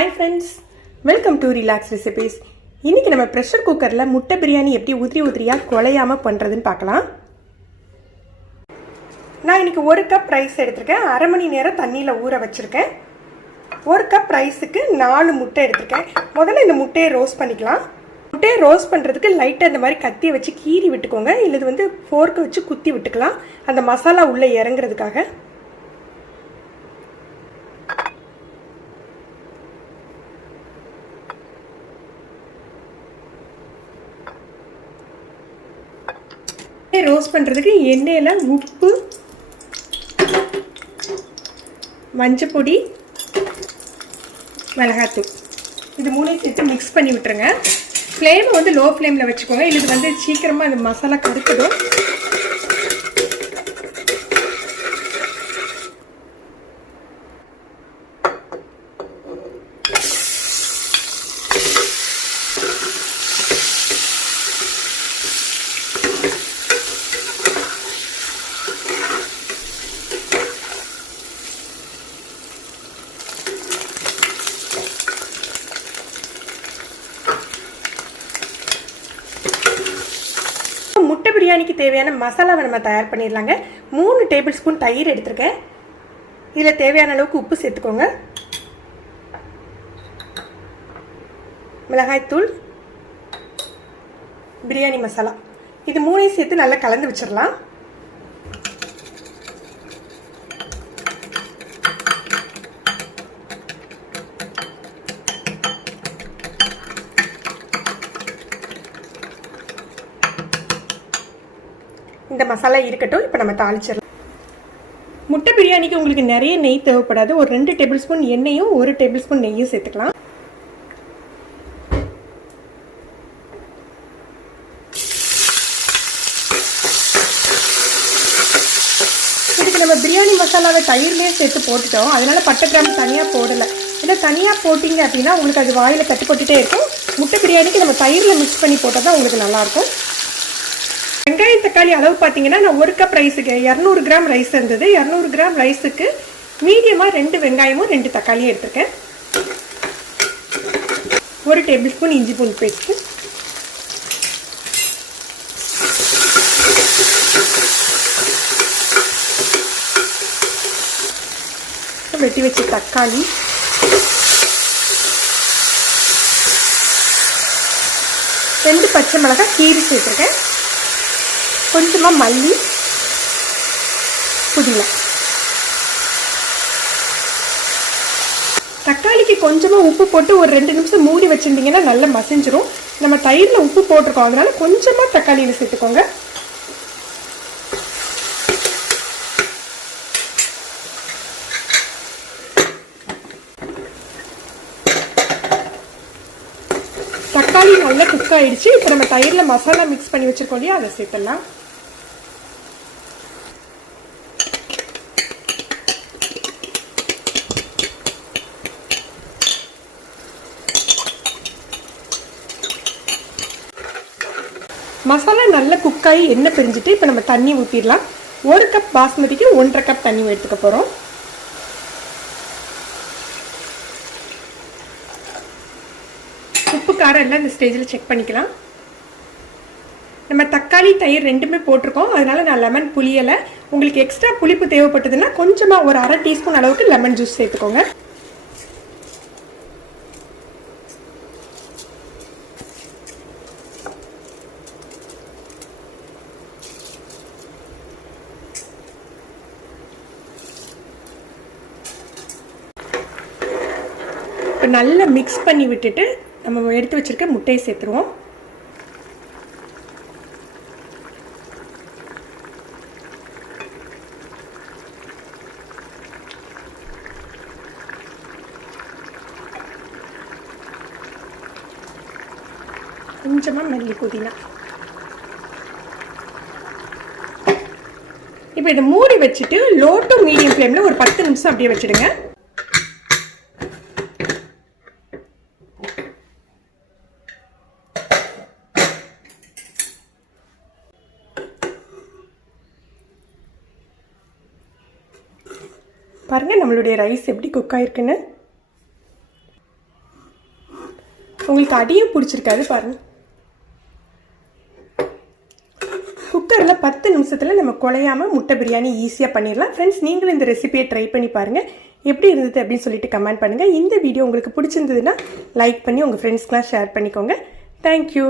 Hi friends, welcome to Relaxrecipes. இன்னைக்கு நம்ம pressure குக்கர்ல முட்டை பிரியாணி எப்படி உதிரியா குழையாம பண்றதுன்னு பார்க்கலாம். நான் இன்னைக்கு 1 கப் ரைஸ் எடுத்துர்க்கேன். அரை மணி நேரம் தண்ணியில ஊற வச்சிருக்கேன். 1 கப் ரைஸ்க்கு 4 முட்டை எடுத்துர்க்கேன். முதல்ல இந்த முட்டையை ரோஸ்ட் பண்ணிக்கலாம். முட்டையை ரோஸ்ட் பண்றதுக்கு லைட்டா இந்த மாதிரி கத்தியை வச்சு கீறி விட்டுக்கோங்க. இல்ல இது ஃபோர்க் வச்சு குத்தி விட்டுக்கலாம். அந்த மசாலா உள்ள இறங்குறதுக்காக. ரோஸ்ட் பண்ணுறதுக்கு எண்ணெயில் உப்பு, மஞ்சப்பொடி, மிளகாத்தூள் இது மூணையும் சேர்த்து மிக்ஸ் பண்ணி விட்டுருங்க. ஃப்ளேமை லோ ஃப்ளேமில் வச்சுக்கோங்க. இது சீக்கிரமாக அந்த மசாலா கருத்துடும். முட்டை பிரியாணிக்கு தேவையான மசாலாவை நம்ம தயார் பண்ணிடலாங்க. 3 டேபிள் ஸ்பூன் தயிர் எடுத்துருக்கேன். இதில் தேவையான அளவுக்கு உப்பு சேர்த்துக்கோங்க. மிளகாய்த்தூள், பிரியாணி மசாலா இது மூணையும் சேர்த்து நல்லா கலந்து வச்சிடலாம். இந்த மசாலா இருக்கட்டும். இப்போ நம்ம தாளிச்சிடலாம். முட்டை பிரியாணிக்கு உங்களுக்கு நிறைய நெய் தேவைப்படாது. ஒரு 2 டேபிள் ஸ்பூன் எண்ணெயும் 1 டேபிள் ஸ்பூன் நெய்யும் சேர்த்துக்கலாம். இதுக்கு நம்ம பிரியாணி மசாலாவை தயிர்லேயே சேர்த்து போட்டுட்டோம். அதனால பட்டை கிராம்பு தனியாக போடலை. இல்லை தனியாக போட்டிங்க அப்படின்னா உங்களுக்கு அது வாயில் கட்டுப்பட்டுட்டே இருக்கும். முட்டை பிரியாணிக்கு நம்ம தயிரில் மிக்ஸ் பண்ணி போட்டால் தான் உங்களுக்கு நல்லாயிருக்கும். வெங்காயம் தக்காளி அளவு பார்த்தீங்கன்னா நான் 1 கப் ரைஸுக்கு 200 கிராம் ரைஸ் இருந்தது. 200 கிராம் ரைஸுக்கு மீடியமாக 2 வெங்காயமும் 2 தக்காளியும் எடுத்துருக்கேன். 1 டேபிள் ஸ்பூன் இஞ்சி பூண்டு பேஸ்ட்டு, வெட்டி வச்ச தக்காளி, ரெண்டு பச்சை மிளகாய் கீரி சேர்த்துருக்கேன். கொஞ்சமாக மல்லி, புதினா. தக்காளிக்கு கொஞ்சமாக உப்பு போட்டு ஒரு 2 நிமிஷம் மூடி வச்சுருந்தீங்கன்னா நல்லா மசிஞ்சிரும். நம்ம தயிரில் உப்பு போட்டிருக்கோம், அதனால கொஞ்சமாக தக்காளியில் சேர்த்துக்கோங்க. தக்காளி நல்லா குக் ஆயிடுச்சு. இப்போ நம்ம தயிரில் மசாலா மிக்ஸ் பண்ணி வச்சிருக்கோம் இல்லையா, அதை சேர்த்துடலாம். மசாலா நல்லா குக் ஆகி எண்ணெய் பிரிஞ்சுட்டு இப்போ நம்ம தண்ணி ஊற்றிடலாம். 1 கப் பாஸ்மதிக்கு 1.5 கப் தண்ணி எடுத்துக்க போகிறோம். உப்பு காரம் எல்லாம் இந்த ஸ்டேஜில் செக் பண்ணிக்கலாம். நம்ம தக்காளி தயிர் ரெண்டுமே போட்டிருக்கோம், அதனால நான் லெமன் புளியலை. உங்களுக்கு எக்ஸ்ட்ரா புளிப்பு தேவைப்பட்டதுன்னா கொஞ்சமாக ஒரு 1/2 டீஸ்பூன் அளவுக்கு லெமன் ஜூஸ் சேர்த்துக்கோங்க. இப்போ நல்லா மிக்ஸ் பண்ணி விட்டுட்டு நம்ம எடுத்து வச்சிருக்க முட்டையை சேர்த்துருவோம். கொஞ்சமாக மல்லி, புதினா. இப்போ இதை மூடி வச்சுட்டு லோ டு மீடியம் ஃப்ளேமில் ஒரு 10 நிமிஷம் அப்படியே வச்சுடுங்க. பாருங்கள் நம்மளுடைய ரைஸ் எப்படி குக் ஆகிருக்குன்னு. உங்களுக்கு அடியும் பிடிச்சிருக்காது பாருங்கள். குக்கரில் 10 நிமிஷத்தில் நம்ம குழையாமல் முட்டை பிரியாணி ஈஸியாக பண்ணிடலாம். ஃப்ரெண்ட்ஸ், நீங்களும் இந்த ரெசிபியை ட்ரை பண்ணி பாருங்கள். எப்படி இருந்தது அப்படின்னு சொல்லிட்டு கமெண்ட் பண்ணுங்கள். இந்த வீடியோ உங்களுக்கு பிடிச்சிருந்ததுன்னா லைக் பண்ணி உங்கள் ஃப்ரெண்ட்ஸ்க்கெலாம் ஷேர் பண்ணிக்கோங்க. தேங்க்யூ.